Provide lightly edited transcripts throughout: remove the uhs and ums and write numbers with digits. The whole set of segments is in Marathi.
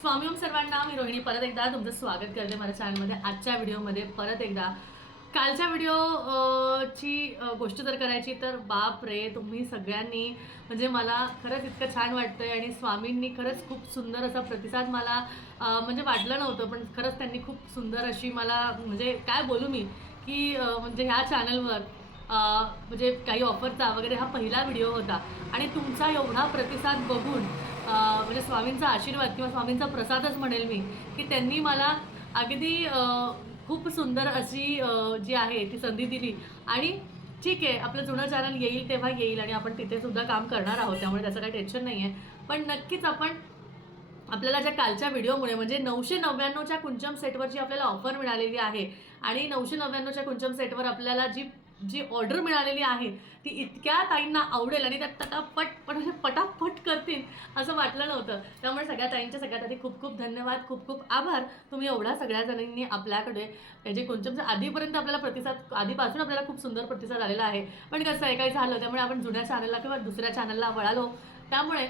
स्वामी ओम सर्वांना मी रोहिणी परत एकदा तुमचं स्वागत करते माझ्या चॅनलमध्ये. आजच्या व्हिडिओमध्ये परत एकदा कालच्या ची गोष्ट जर करायची तर बाप रे, तुम्ही सगळ्यांनी म्हणजे मला खरंच इतकं छान वाटतंय आणि स्वामींनी खरंच खूप सुंदर असा प्रतिसाद मला म्हणजे वाटलं नव्हतं, पण खरंच त्यांनी खूप सुंदर अशी मला म्हणजे काय बोलू मी की म्हणजे ह्या चॅनलवर म्हणजे काही ऑफरचा वगैरे हा पहिला व्हिडिओ होता आणि तुमचा एवढा प्रतिसाद बघून म्हणजे स्वामींचा आशीर्वाद किंवा स्वामींचा प्रसादच म्हणेल मी की त्यांनी मला अगदी खूप सुंदर अशी जी आहे ती संधी दिली. आणि ठीक आहे, आपलं जुनं चॅनल येईल तेव्हा येईल आणि आपण तिथे सुद्धा काम करणार आहोत, त्यामुळे त्याचं काही टेन्शन नाही आहे. पण नक्कीच आपण आपल्याला ज्या कालच्या व्हिडिओमुळे म्हणजे 999च्या कुंचम सेटवर जी आपल्याला ऑफर मिळालेली आहे आणि 999च्या कुंचम सेटवर आपल्याला जी जी ऑर्डर मिळालेली आहे ती इतक्या ताईंना आवडेल आणि त्या पटापट करतील असं वाटलं नव्हतं. त्यामुळे सगळ्या ताईंच्या सगळ्यात आधी खूप खूप धन्यवाद, खूप खूप आभार. तुम्ही एवढ्या सगळ्या जणांनी आपल्याकडे जे कुंचमचं आधीपर्यंत आपल्याला प्रतिसाद आधीपासून आपल्याला खूप सुंदर प्रतिसाद आलेला आहे. पण कसं आहे, काही झालं त्यामुळे आपण जुन्या चॅनलला किंवा दुसऱ्या चॅनलला वळालो, त्यामुळे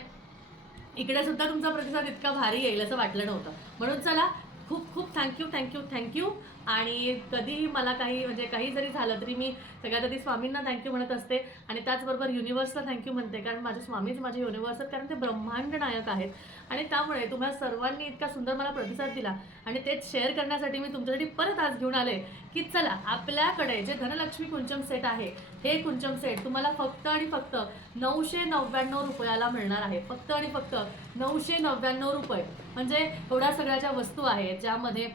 इकडे सुद्धा तुमचा प्रतिसाद इतका भारी येईल असं वाटलं नव्हतं. म्हणून चला, खूप खूप थँक्यू. आणि कधीही मला काही म्हणजे काही जरी झालं तरी मी सगळ्यात आधी स्वामींना थँक्यू म्हणत असते आणि त्याचबरोबर युनिवर्सला थँक्यू म्हणते, कारण माझे स्वामीच माझे युनिवर्स आहेत, कारण ते ब्रह्मांड नायक आहेत. आणि त्यामुळे तुम्हाला सर्वांनी इतका सुंदर मला प्रतिसाद दिला आणि तेच शेअर करण्यासाठी मी तुमच्यासाठी परत आज घेऊन आले की चला, आपल्याकडे जे धनलक्ष्मी कुंचम सेट आहे हे कुंचम सेट तुम्हाला फक्त आणि फक्त 999 रुपयाला मिळणार आहे. फक्त आणि फक्त 999 रुपये. म्हणजे एवढ्या सगळ्या ज्या वस्तू आहेत ज्यामध्ये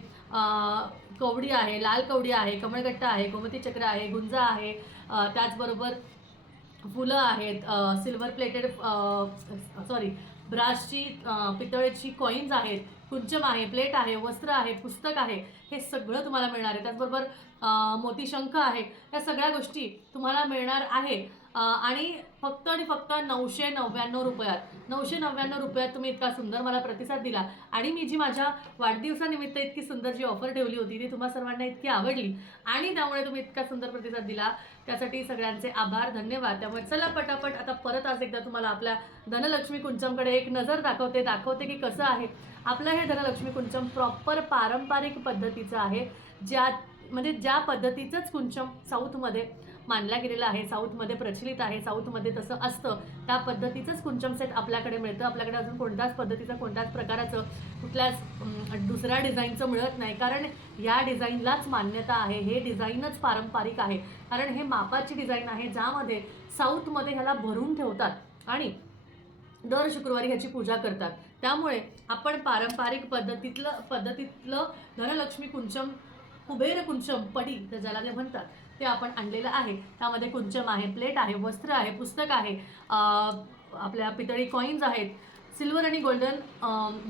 कवडी आहे, लाल कवडी आहे, कमळगट्टा आहे, गोमती चक्र आहे, गुंजा आहे, त्याचबरोबर फुलं आहेत, सिल्वर प्लेटेड सॉरी ब्रासची पितळेची कॉईन्स आहेत, कुंचम आहे, प्लेट आहे, वस्त्र आहे, पुस्तक आहे, हे सगळं तुम्हाला मिळणार आहे. त्याचबरोबर मोतीशंख आहे. या सगळ्या गोष्टी तुम्हाला मिळणार आहे आणि फक्त आणि फक्त 999 रुपयात. 999 रुपयात तुम्ही इतका सुंदर मला प्रतिसाद दिला आणि मी जी माझ्या वाढदिवसानिमित्त इतकी सुंदर जी ऑफर ठेवली होती ती तुम्हा सर्वांना इतकी आवडली आणि त्यामुळे तुम्ही इतका सुंदर प्रतिसाद दिला, त्यासाठी सगळ्यांचे आभार, धन्यवाद. त्यामुळे चला पटापट आता परत आज एकदा तुम्हाला आपल्या धनलक्ष्मी कुंचमकडे एक नजर दाखवते की कसं आहे आपलं हे धनलक्ष्मी कुंचम. प्रॉपर पारंपरिक पद्धतीचं आहे, ज्या पद्धतीचंच कुंचम साऊथमध्ये मानला गेलेला आहे, साऊथमध्ये प्रचलित आहे, साऊथमध्ये तसं असतं, त्या पद्धतीचंच कुंचम सेट आपल्याकडे मिळतं. आपल्याकडे अजून कोणत्याच पद्धतीचं, कोणत्याच प्रकाराचं, कुठल्याच दुसऱ्या डिझाईनचं मिळत नाही, कारण या डिझाईनलाच मान्यता आहे. हे डिझाईनच पारंपरिक आहे, कारण हे मापाची डिझाईन आहे ज्यामध्ये साऊथमध्ये ह्याला भरून ठेवतात आणि दर शुक्रवारी ह्याची पूजा करतात. त्यामुळे आपण पारंपरिक पद्धतीतलं धनलक्ष्मी कुंचम, कुबेर कुंचम पडी तर ज्याला ते म्हणतात, ते आपण आणलेलं आहे. त्यामध्ये कुंचम आहे, प्लेट आहे, वस्त्र आहे, पुस्तक आहे, आपल्या पितळी कॉईन्स आहेत, सिल्वर आणि गोल्डन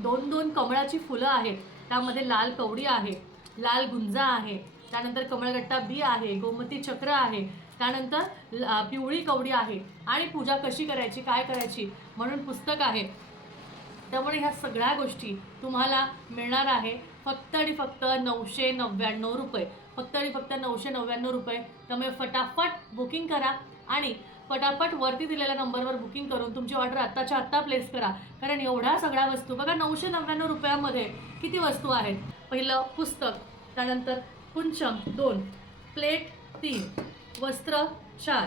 दोन दोन कमळाची फुलं आहेत, त्यामध्ये लाल कवडी आहे, लाल गुंजा आहे, त्यानंतर कमळगट्टा बी आहे, गोमती चक्र आहे, त्यानंतर पिवळी कवडी आहे आणि पूजा कशी करायची, काय करायची म्हणून पुस्तक आहे. त्यामुळे ह्या सगळ्या गोष्टी तुम्हाला मिळणार आहे फक्त आणि फक्त 999 रुपये. फक्त आणि फक्त 999 रुपये. त्यामुळे फटाफट बुकिंग करा आणि फटाफट वरती दिलेल्या नंबरवर बुकिंग करून तुमची ऑर्डर आत्ताच्या आत्ता प्लेस करा, कारण एवढ्या सगळ्या वस्तू बघा, 999 रुपयामध्ये किती वस्तू आहेत. पहिलं पुस्तक, त्यानंतर कुंचम 2, प्लेट 3, वस्त्र 4,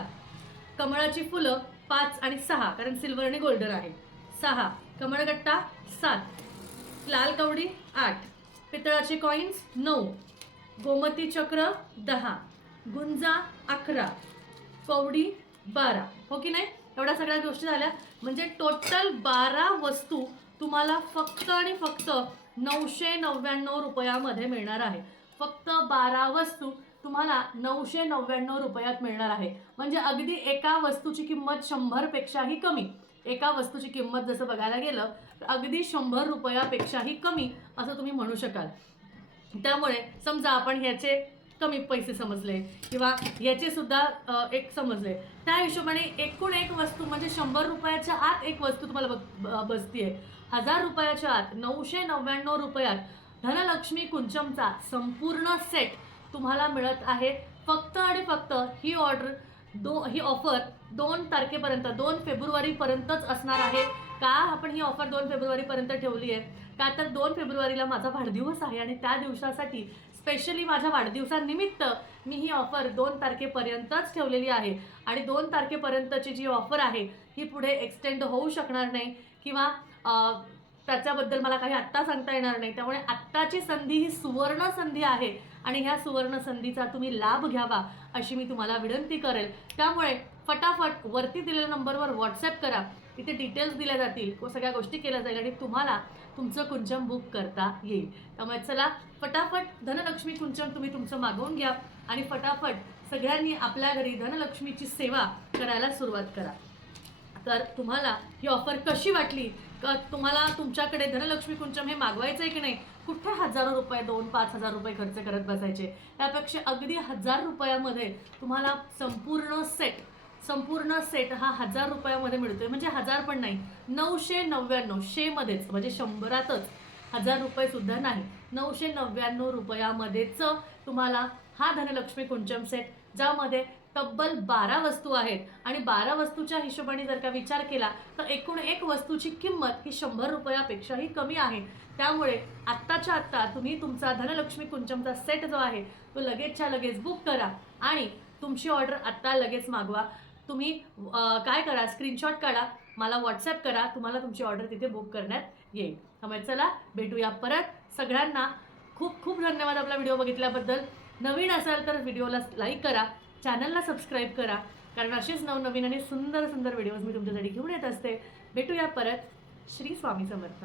कमळाची फुलं 5 आणि 6, कारण सिल्वर आणि गोल्डन आहे 6, कमळगट्टा 7, लाल कवडी 8, पितळाचे कॉईन्स 9, गोमती चक्र 10, गुंजा 11, कवडी 12. हो की नाही? एवढ्या सगळ्या गोष्टी झाल्या म्हणजे टोटल 12 वस्तू तुम्हाला फक्त आणि फक्त 999 रुपयामध्ये मिळणार आहे. फक्त 12 वस्तू तुम्हाला 999 रुपयात मिळणार आहे. म्हणजे अगदी एका वस्तूची किंमत 100 पेक्षाही कमी. एका वस्तूची किंमत जसं बघायला गेलं तर अगदी 100 रुपयापेक्षाही कमी असं तुम्ही म्हणू शकाल. त्यामुळे समजा आपण ह्याचे कमी पैसे समजले किंवा ह्याचे सुद्धा एक समजले, त्या हिशोबाने एकूण एक वस्तू म्हणजे 100 रुपयाच्या आत एक वस्तू तुम्हाला बसतीये. 1000 रुपयाच्या आत 999 रुपयात धनलक्ष्मी कुंचमचा संपूर्ण सेट तुम्हाला मिळत आहे. फक्त आणि फक्त ही ही ऑफर 2 तारखेपर्यंत, 2 फेब्रुवारीपर्यंतच असणार आहे. का आपण ही ऑफर 2 फेब्रुवारीपर्यंत ठेवली आहे? का तर 2 फेब्रुवारीला माझा वाढदिवस आहे आणि त्या दिवसासाठी स्पेशली माझ्या वाढदिवसानिमित्त मी ही ऑफर 2 तारखेपर्यंतच ठेवलेली आहे आणि 2 तारखेपर्यंतची जी ऑफर आहे ही पुढे एक्सटेंड होऊ शकणार नाही किंवा त्याच्याबद्दल मला काही आत्ता सांगता येणार नाही. त्यामुळे आत्ताची संधी ही सुवर्ण संधी आहे आणि ह्या सुवर्ण संधीचा तुम्ही लाभ घ्यावा अशी मी तुम्हाला विनंती करेल. त्यामुळे फटाफट वरती दिलेल्या नंबरवर व्हॉट्सॲप करा. इथे डिटेल्स दिल्या जातील, सगळ्या गोष्टी केल्या जाईल आणि तुम्हाला तुमचं कुंचम बुक करता येईल. त्यामुळे चला फटाफट धनलक्ष्मी कुंचम तुम्ही तुमचं मागवून घ्या आणि फटाफट सगळ्यांनी आपल्या घरी धनलक्ष्मीची सेवा करायला सुरुवात करा. तर तुम्हाला ही ऑफर कशी वाटली, तुम्हाला तुमच्याकडे धनलक्ष्मी कुंचम हे मागवायचं आहे की नाही, कुठे हजारो रुपये 2-5 हजार रुपये खर्च करत बसायचे, त्यापेक्षा अगदी 1000 रुपयामध्ये तुम्हाला संपूर्ण सेट हा 1000 रुपयामध्ये मिळतोय. म्हणजे 1000 पण नाही, 999 शेमध्येच, म्हणजे 100तच 1000 रुपये सुद्धा नाही, 999 रुपयामध्येच तुम्हाला हा धनलक्ष्मी कुंचम सेट, ज्यामध्ये तब्बल 12 वस्तू आहेत आणि 12 वस्तूच्या हिशोबाने जर का विचार केला तर एकूण एक वस्तूची किंमत ही 100 रुपयापेक्षाही कमी आहे. त्यामुळे आत्ताच्या आत्ता तुम्ही तुमचा धनलक्ष्मी कुंचमचा सेट जो आहे तो लगेचच्या लगेच बुक करा आणि तुमची ऑर्डर आत्ता लगेच मागवा. तुम्ही काय करा, स्क्रीनशॉट काढा, मला व्हॉट्सॲप करा, तुम्हाला तुमची ऑर्डर तिथे बुक करण्यात येईल. त्यामुळे चला भेटूया परत. सगळ्यांना खूप खूप धन्यवाद आपला व्हिडिओ बघितल्याबद्दल. नवीन असाल तर व्हिडिओला लाईक करा, चॅनलला सबस्क्राईब करा, कारण असेच नवनवीन आणि सुंदर सुंदर व्हिडिओज मी तुमच्यासाठी घेऊन येत असते. भेटूया परत. श्री स्वामी समर्थ.